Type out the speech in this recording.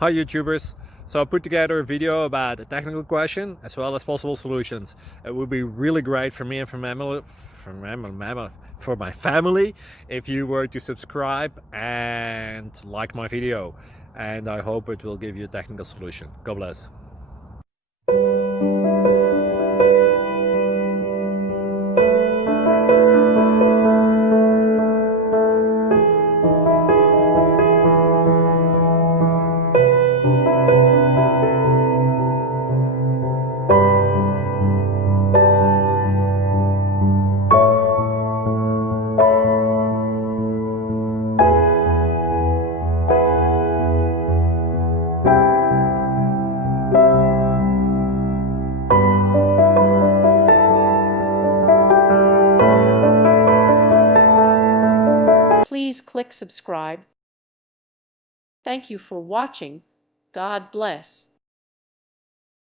Hi YouTubers! So I put together a video about a technical question as well as possible solutions. It would be really great for me and for my family if you were to subscribe and like my video, and I hope it will give you a technical solution. God bless. Please click subscribe. Thank you for watching. God bless.